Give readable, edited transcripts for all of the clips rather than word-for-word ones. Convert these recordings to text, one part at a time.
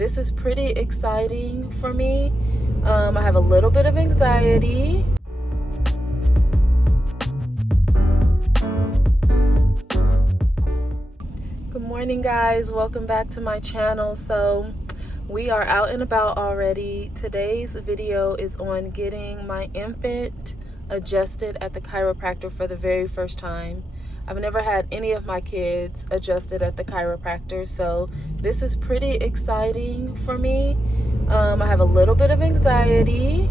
this is pretty exciting for me. I have a little bit of anxiety. Good morning, guys. Welcome back to my channel. So we are out and about already. Today's video is on getting my infant adjusted at the chiropractor for the very first time. I've never had any of my kids adjusted at the chiropractor, so this is pretty exciting for me. I have a little bit of anxiety.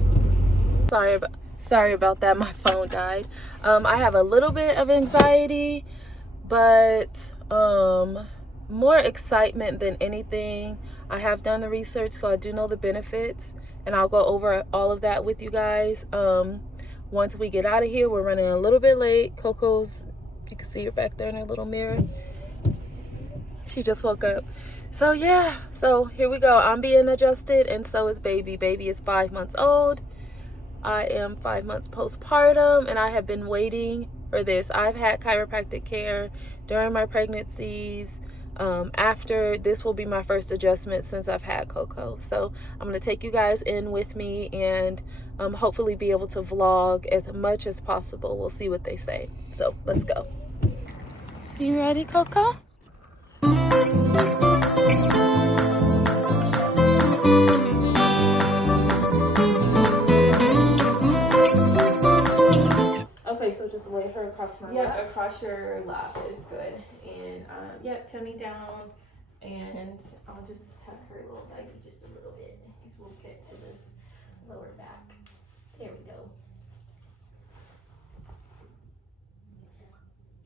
Sorry about that. My phone died. I have a little bit of anxiety, but more excitement than anything. I have done the research, so I do know the benefits, and I'll go over all of that with you guys. Once we get out of here, we're running a little bit late. Coco's, you can see her back there in her little mirror. She just woke up. So yeah, so here we go. I'm being adjusted, and so is baby. Baby is 5 months old. I am 5 months postpartum, and I have been waiting for this. I've had chiropractic care during my pregnancies. After this will be my first adjustment since I've had Coco. So I'm going to take you guys in with me and hopefully be able to vlog as much as possible. We'll see what they say. So let's go. You ready, Coco? Okay, so just lay her across my lap. Across your lap is good. And tummy down. And I'll just tuck her little baggie just a little bit because we'll get to this lower back. There we go.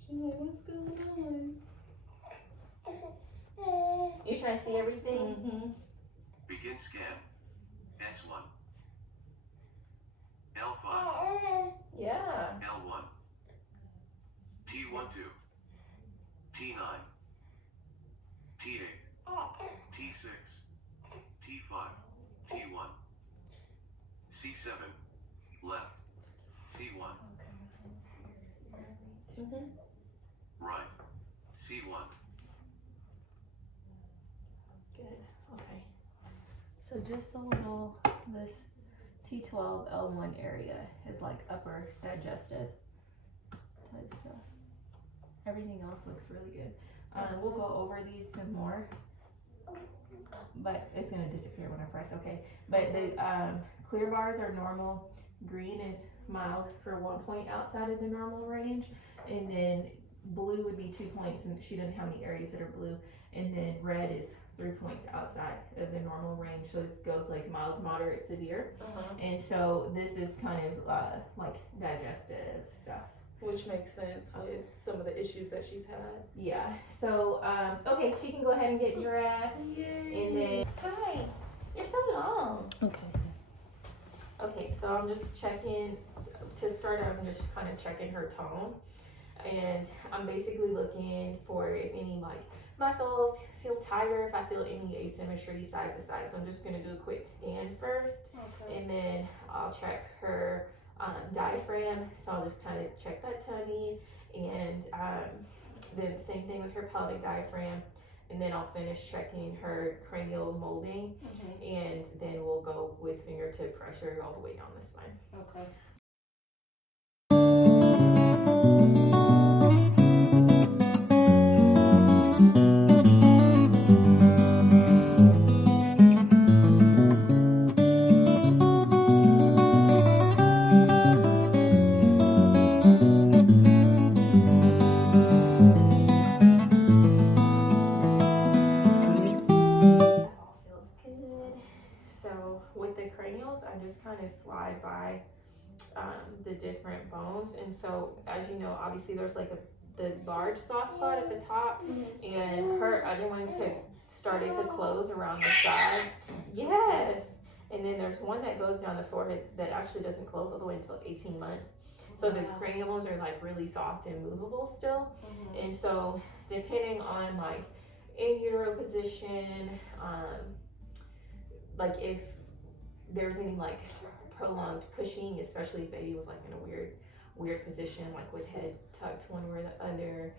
She's like, what's going on? You're trying to see everything? Mm-hmm. Begin scan. S1. L5. Yeah. L1. T12. T9. T8. T6. T5. T1. C7. Left. C1. Mm-hmm. Right. C1. Good. Okay. So just a little, this T12 L1 area is like upper digestive type stuff. Everything else looks really good. We'll go over these some more, but it's gonna disappear when I press OK. But the clear bars are normal. Green is mild for 1 point outside of the normal range, and then blue would be 2 points, and she doesn't have any areas that are blue, and then red is 3 points outside of the normal range. So this goes like mild, moderate, severe. And so this is kind of like digestive stuff. Which makes sense with some of the issues that she's had. Yeah. So, okay, she can go ahead and get dressed. Yay. And then, hi, you're so long. Okay. Okay, so I'm just checking, to start, I'm just kind of checking her tone. And I'm basically looking for if any like muscles feel tighter, if I feel any asymmetry side to side. So I'm just gonna do a quick scan first. Okay. And then I'll check her diaphragm. So I'll just kind of check that tummy, and then same thing with her pelvic diaphragm. And then I'll finish checking her cranial molding, and then we'll go with fingertip pressure all the way down the spine. Okay. I just kind of slide by the different bones, and so as you know, obviously there's like the large soft spot at the top, and her other ones have started to close around the sides. Yes. And then there's one that goes down the forehead that actually doesn't close all the way until 18 months. So the cranial bones are like really soft and movable still. And so depending on like in utero position, like if there's any like prolonged pushing, especially if baby was like in a weird position, like with head tucked one way or the other,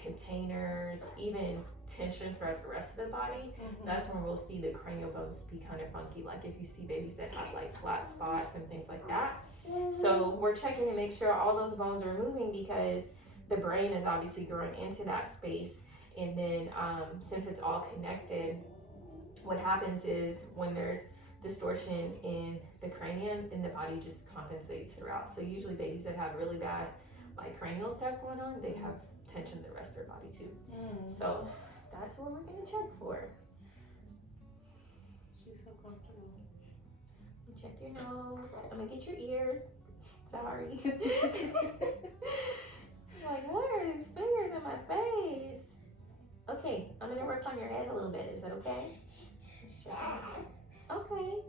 containers, even tension throughout the rest of the body, that's when we'll see the cranial bones be kind of funky. Like if you see babies that have like flat spots and things like that. So we're checking to make sure all those bones are moving, because the brain is obviously growing into that space. And then since it's all connected, what happens is when there's distortion in the cranium, and the body just compensates throughout. So usually babies that have really bad like cranial stuff going on, they have tension the rest of their body too. So that's what we're gonna check for. She's so comfortable. Check your nose. I'm gonna get your ears. Sorry. Like, what are these fingers in my face? Okay, I'm gonna work on your head a little bit. Is that okay? Let's check. Okay.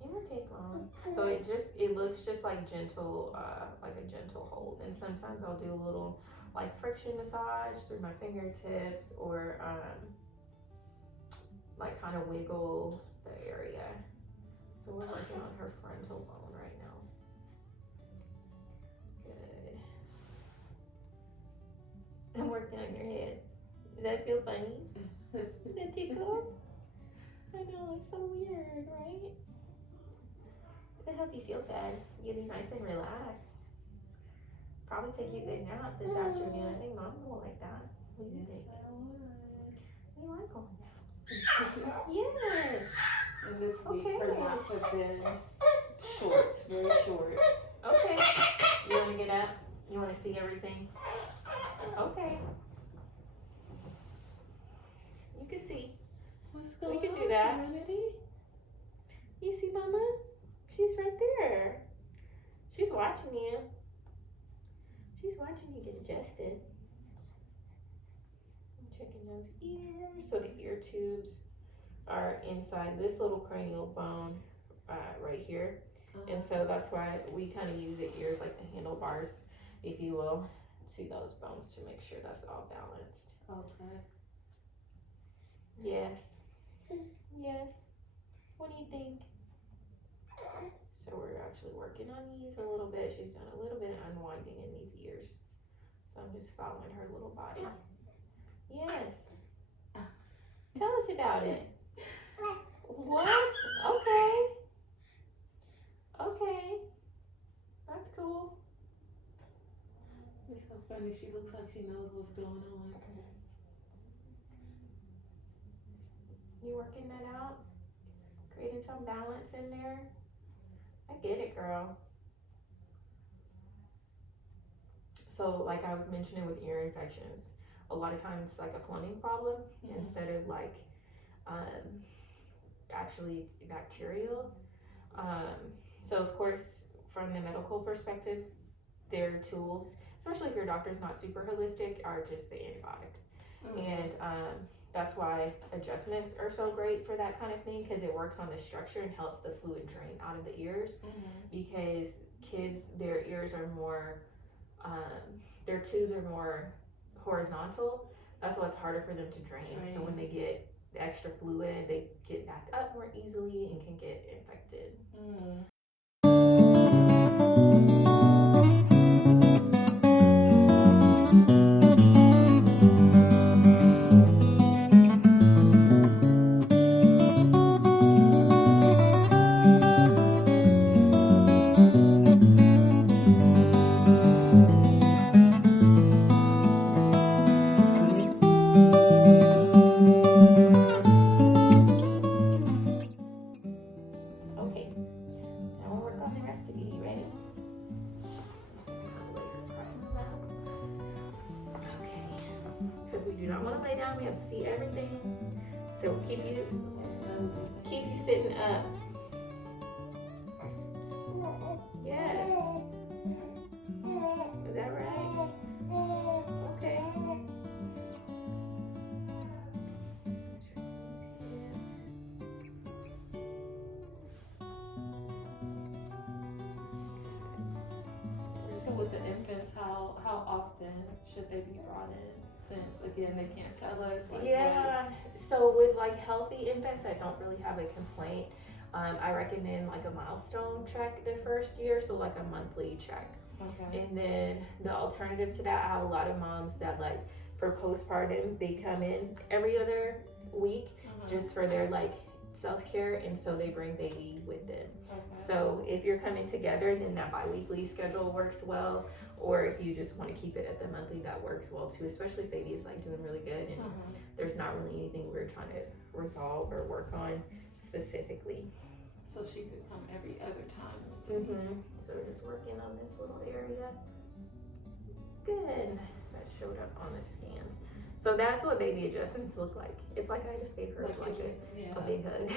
It won't take long. So it looks just like gentle, like a gentle hold. And sometimes I'll do a little like friction massage through my fingertips, or like kind of wiggle the area. So we're working on her frontal bone right now. Good. I'm working on your head. Does that feel funny? Does that tickle? I know, it's so weird, right? It'll help you feel good. You'll be nice and relaxed. Probably take you a good nap this afternoon. I think Mom will like that. What do you think? You like going naps? Yes. And this week Okay. her naps have been short, very short. Okay. You want to get up? You want to see everything? Okay. You can see. What's going We can on, do that. Serenity? You see Mama? She's right there. She's watching you. She's watching you get adjusted. I'm checking those ears. So the ear tubes are inside this little cranial bone right here. And so that's why we kind of use the ears like the handlebars, if you will, to those bones to make sure that's all balanced. Okay. Yes. Yes. What do you think? So we're actually working on these a little bit. She's done a little bit of unwinding in these ears. So I'm just following her little body. Yes. Tell us about it. What? Okay. Okay. That's cool. It's so funny. She looks like she knows what's going on. You working that out? Creating some balance in there? I get it, girl. So like I was mentioning with ear infections, a lot of times it's like a plumbing problem instead of like actually bacterial. So of course, from the medical perspective, their tools, especially if your doctor's not super holistic, are just the antibiotics. And that's why adjustments are so great for that kind of thing, because it works on the structure and helps the fluid drain out of the ears. Because kids, their ears are more, their tubes are more horizontal. That's why it's harder for them to drain. So when they get the extra fluid, they get backed up more easily and can get infected. Okay, now we'll work on the rest of you. You ready? Okay, because we do not want to lay down. We have to see everything. So we'll keep you sitting up. Yes. Is that right? Okay. So with the infants, how often should they be brought in? Since again they can't tell us. Like, Yeah. So with like healthy infants, I don't really have a complaint. I recommend like a milestone check the first year, so like a monthly check. Okay. And then the alternative to that, I have a lot of moms that like for postpartum, they come in every other week just for their like self-care, and so they bring baby with them. Okay. So if you're coming together, then that bi-weekly schedule works well, or if you just want to keep it at the monthly, that works well too, especially if baby is like doing really good and there's not really anything we're trying to resolve or work on specifically. So she could come every other time. So we're just working on this little area. Good. That showed up on the scans. So that's what baby adjustments look like. It's like I just gave her like a big hug.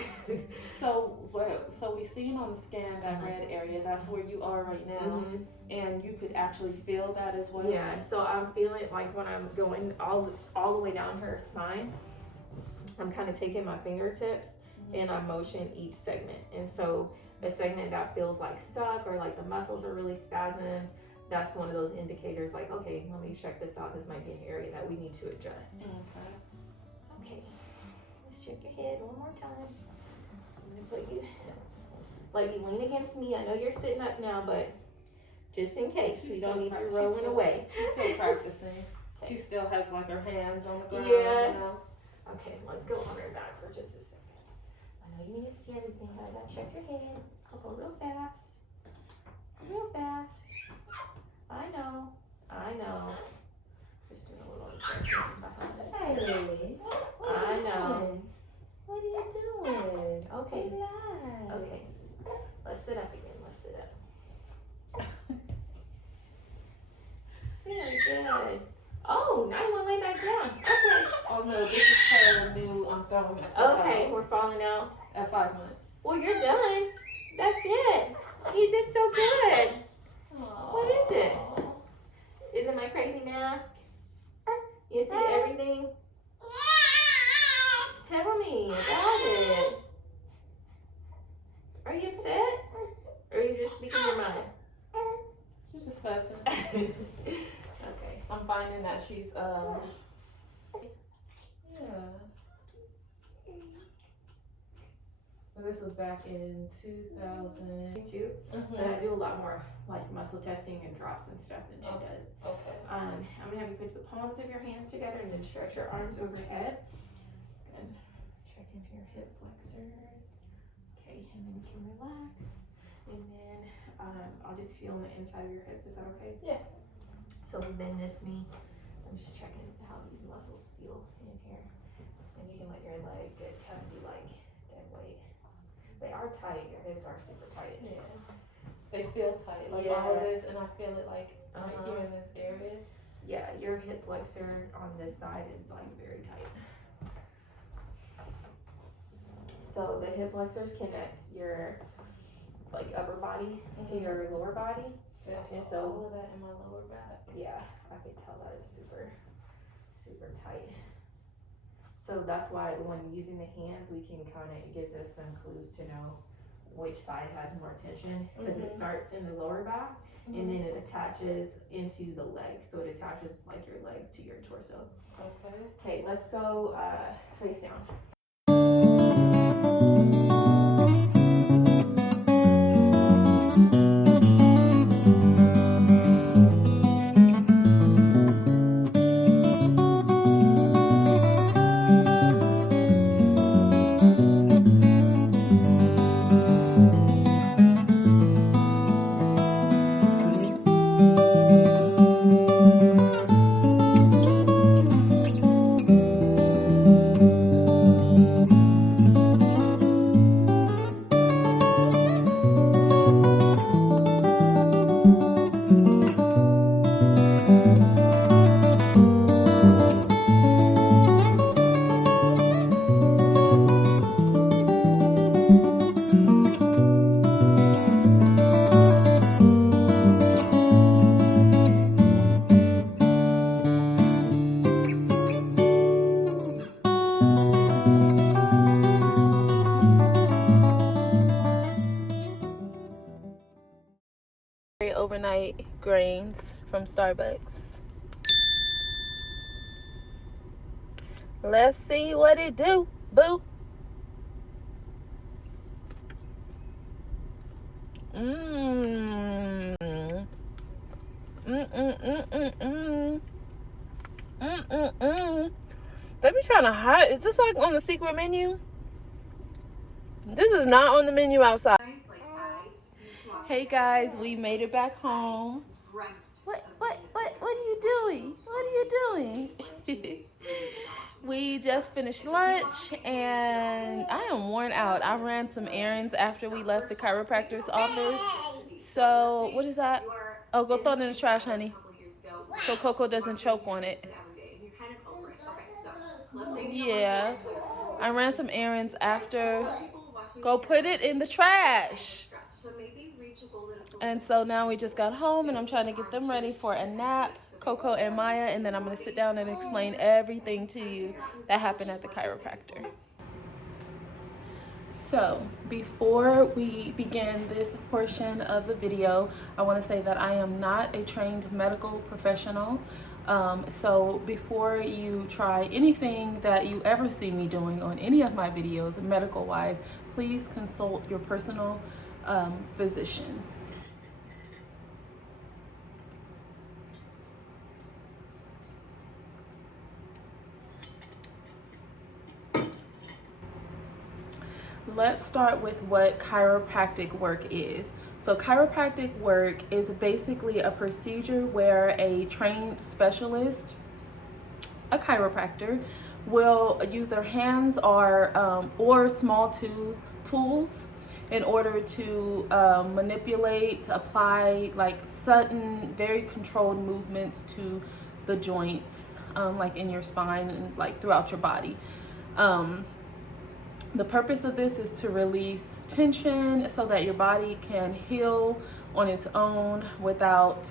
So we seen on the scan that red area. That's where you are right now, and you could actually feel that as well. Yeah. So I'm feeling like when I'm going all the way down her spine, I'm kind of taking my fingertips and I motion each segment. And so a segment that feels like stuck or like the muscles are really spasmed, that's one of those indicators like, okay, let me check this out. This might be an area that we need to adjust. Okay, let's check your head one more time. I'm gonna put you, like you lean against me. I know you're sitting up now, but just in case, we don't need you rolling away. She's still practicing. Okay. She still has like her hands on the ground. Yeah. You know? Okay, let's go on her back for just a second. I know you need to see everything. How does that check your head? I'll go real fast. Real fast. I know. Just doing a little adjustment behind this. Hey, Lily. I know. What are you doing? Okay. Relax. Okay. Let's sit up again. Let's sit up. Very good. Oh, now you want to lay back down. Okay. Oh no, this is her new throwing myself Okay, out we're falling out. at 5 months. Well, you're done. That's it. You did so good. Aww. What is it? Is it my crazy mask? You see everything? Tell me about it. Are you upset? Or are you just speaking your mind? She's just fussing. Okay. I'm finding that she's yeah. Well, this was back in 2002. But I do a lot more like muscle testing and drops and stuff than she does. Okay. I'm gonna have you put the palms of your hands together and then stretch your arms overhead. And check into your hip flexors. Okay, and then you can relax. And then I'll just feel on the inside of your hips. Is that okay? Yeah. So we bend this knee. I'm just checking how these muscles feel in here. And you can let your leg get kind of be like dead weight. They are tight. Your hips are super tight. Yeah. They feel tight, like all of this, and I feel it like right here in this area. Yeah, your hip flexor on this side is like very tight. So the hip flexors connect your like upper body to your lower body. And so all of that in my lower back. Yeah, I could tell that is super, super tight. So that's why when using the hands, we can kind of, it gives us some clues to know which side has more tension, because it starts in the lower back and then it attaches into the legs. So it attaches like your legs to your torso. Okay. Okay, let's go face down. Overnight grains from Starbucks. Let's see what it do, boo. They be trying to hide. Is this like on the secret menu? This is not on the menu outside. Hey guys, we made it back home. What are you doing? What are you doing? We just finished lunch and I am worn out. I ran some errands after we left the chiropractor's office. So, what is that? Oh, go throw it in the trash, honey. So Coco doesn't choke on it. Yeah. I ran some errands after. Go put it in the trash. And so now we just got home and I'm trying to get them ready for a nap, Coco and Maya, and then I'm going to sit down and explain everything to you that happened at the chiropractor. So before we begin this portion of the video, I want to say that I am not a trained medical professional. So before you try anything that you ever see me doing on any of my videos, medical wise, please consult your personal physician. Let's start with what chiropractic work is. So chiropractic work is basically a procedure where a trained specialist, a chiropractor, will use their hands or small tools in order to manipulate, apply like sudden, very controlled movements to the joints, like in your spine and like throughout your body. The purpose of this is to release tension so that your body can heal on its own without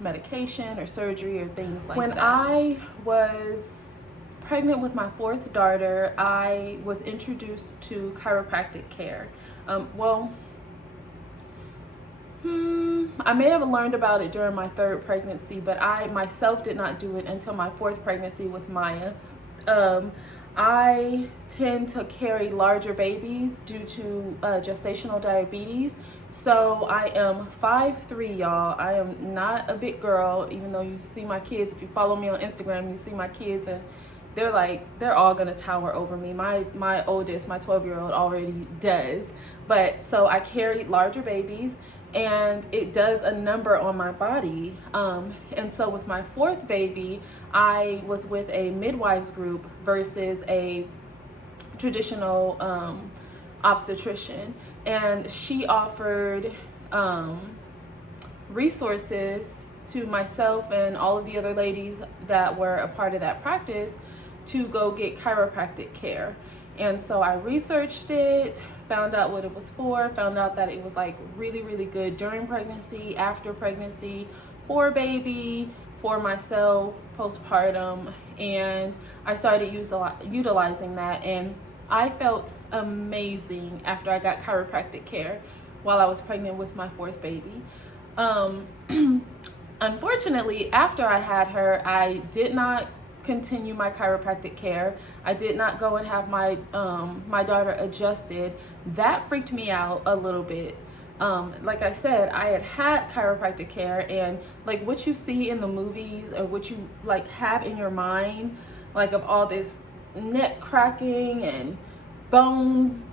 medication or surgery or things like that. When I was pregnant with my fourth daughter, I was introduced to Chiropractic Care. I may have learned about it during my third pregnancy, but I myself did not do it until my fourth pregnancy with Maya. I tend to carry larger babies due to gestational diabetes. So I am 5'3", y'all. I am not a big girl, even though you see my kids. If you follow me on Instagram, you see my kids and they're all gonna tower over me. My oldest, my 12-year-old already does. But so I carry larger babies and it does a number on my body. And so with my fourth baby, I was with a midwives group versus a traditional obstetrician. And she offered resources to myself and all of the other ladies that were a part of that practice to go get chiropractic care. And so I researched it, found out what it was for, found out that it was like really, really good during pregnancy, after pregnancy, for baby, for myself, postpartum, and I started utilizing that, and I felt amazing after I got chiropractic care while I was pregnant with my fourth baby. Unfortunately, after I had her, I did not continue my chiropractic care. I did not go and have my daughter adjusted. That freaked me out a little bit. Like I said, I had chiropractic care, and like what you see in the movies or what you like have in your mind, like of all this neck cracking and bones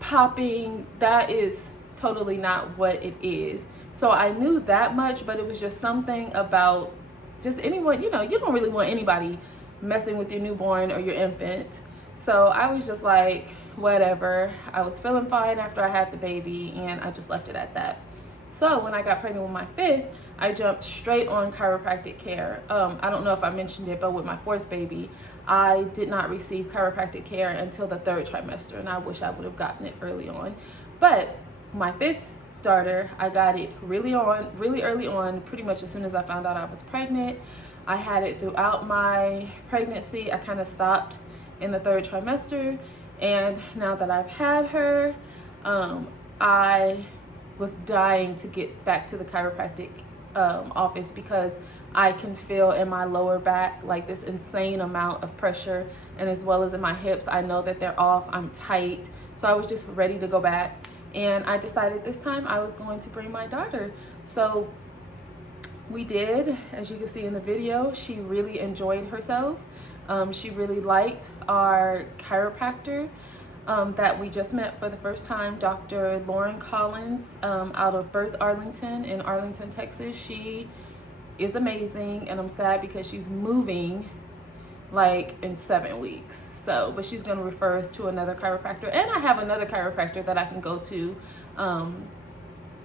popping, that is totally not what it is. So I knew that much, but it was just something about just anyone, you don't really want anybody messing with your newborn or your infant. So I was just like, whatever. I was feeling fine after I had the baby, and I just left it at that. So when I got pregnant with my fifth, I jumped straight on chiropractic care. I don't know if I mentioned it, but with my fourth baby, I did not receive chiropractic care until the third trimester, and I wish I would have gotten it early on. But my fifth daughter, I got it really early on, pretty much as soon as I found out I was pregnant. I had it throughout my pregnancy. I kind of stopped in the third trimester, and now that I've had her, I was dying to get back to the chiropractic office because I can feel in my lower back like this insane amount of pressure, and as well as in my hips, I know that they're off, I'm tight. So I was just ready to go back, and I decided this time I was going to bring my daughter. So we did, as you can see in the video. She really enjoyed herself. She really liked our chiropractor that we just met for the first time, Dr. Lauren Collins, out of Birth Arlington in Arlington, Texas. She is amazing, and I'm sad because she's moving like in 7 weeks. So, but she's gonna refer us to another chiropractor, and I have another chiropractor that I can go to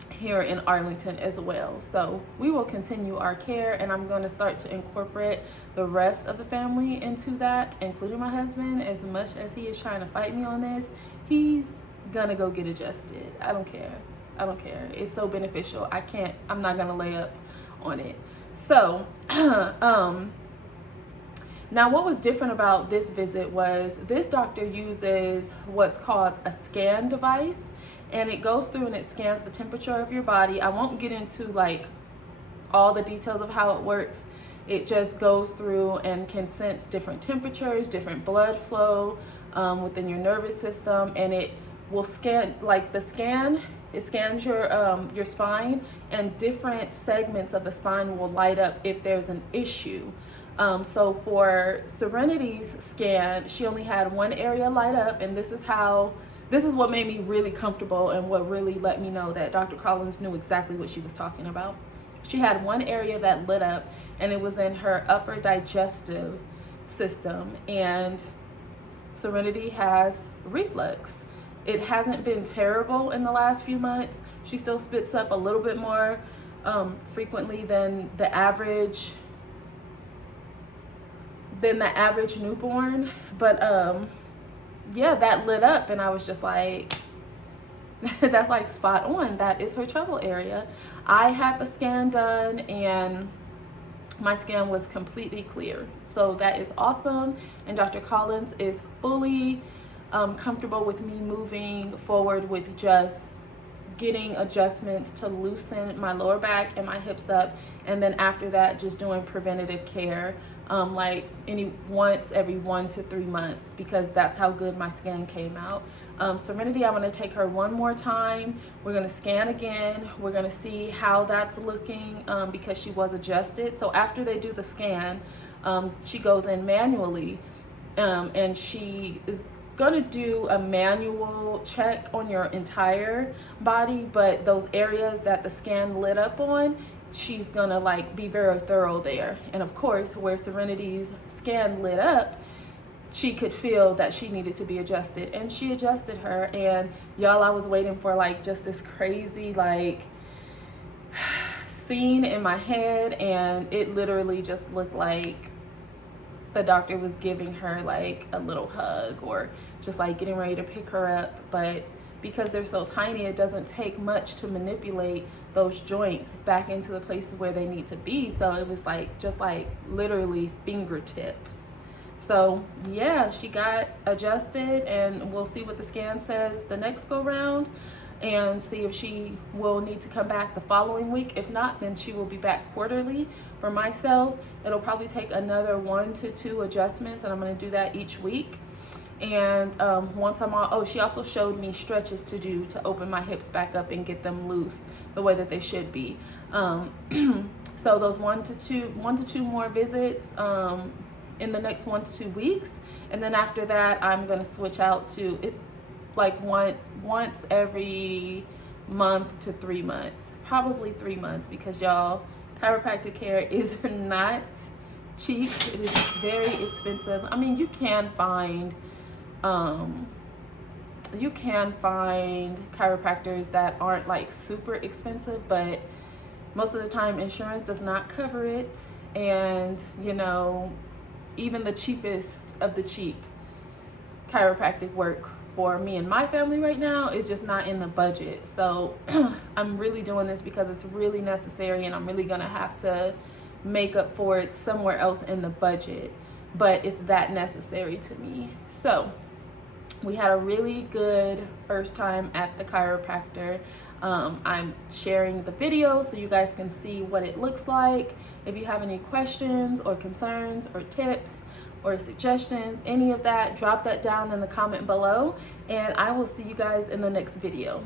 here in Arlington as well. So we will continue our care, and I'm going to start to incorporate the rest of the family into that, including my husband. As much as he is trying to fight me on this, he's gonna go get adjusted. I don't care. It's so beneficial. I'm not gonna lay up on it. So now what was different about this visit was this doctor uses what's called a scan device, and it goes through and it scans the temperature of your body. I won't get into like all the details of how it works. It just goes through and can sense different temperatures, different blood flow within your nervous system, and it will scan, like it scans your spine, and different segments of the spine will light up if there's an issue. So for Serenity's scan, she only had one area light up, and this is what made me really comfortable and what really let me know that Dr. Collins knew exactly what she was talking about. She had one area that lit up, and it was in her upper digestive system, and Serenity has reflux. It hasn't been terrible in the last few months. She still spits up a little bit more frequently than the average newborn, but yeah, that lit up, and I was just like, that's like spot on. That is her trouble area. I had the scan done, and my scan was completely clear. So that is awesome, and Dr. Collins is fully comfortable with me moving forward with just getting adjustments to loosen my lower back and my hips up, and then after that just doing preventative care like once every 1 to 3 months, because that's how good my scan came out. Serenity, I'm going to take her one more time. We're going to scan again. We're going to see how that's looking because she was adjusted. So after they do the scan, she goes in manually and she is going to do a manual check on your entire body, but those areas that the scan lit up on, she's gonna like be very thorough there. And of course, where Serenity's scan lit up, she could feel that she needed to be adjusted, and she adjusted her. And y'all, I was waiting for like just this crazy like scene in my head, and it literally just looked like the doctor was giving her like a little hug, or just like getting ready to pick her up. But because they're so tiny, it doesn't take much to manipulate those joints back into the places where they need to be. So it was like just like literally fingertips. So yeah, she got adjusted, and we'll see what the scan says the next go round, and see if she will need to come back the following week. If not, then she will be back quarterly. For myself, it'll probably take another 1 to 2 adjustments, and I'm going to do that each week. And once I'm all, she also showed me stretches to do to open my hips back up and get them loose the way that they should be. So those 1 to 2 more visits in the next 1 to 2 weeks, and then after that I'm going to switch out to it like once every month to 3 months, probably 3 months, because y'all, chiropractic care is not cheap. It is very expensive. I mean, you can find chiropractors that aren't like super expensive, but most of the time insurance does not cover it. And you know, even the cheapest of the cheap chiropractic work for me and my family right now is just not in the budget. So I'm really doing this because it's really necessary, and I'm really gonna have to make up for it somewhere else in the budget, but it's that necessary to me. So we had a really good first time at the chiropractor. I'm sharing the video so you guys can see what it looks like. If you have any questions or concerns or tips or suggestions, any of that, drop that down in the comment below, and I will see you guys in the next video.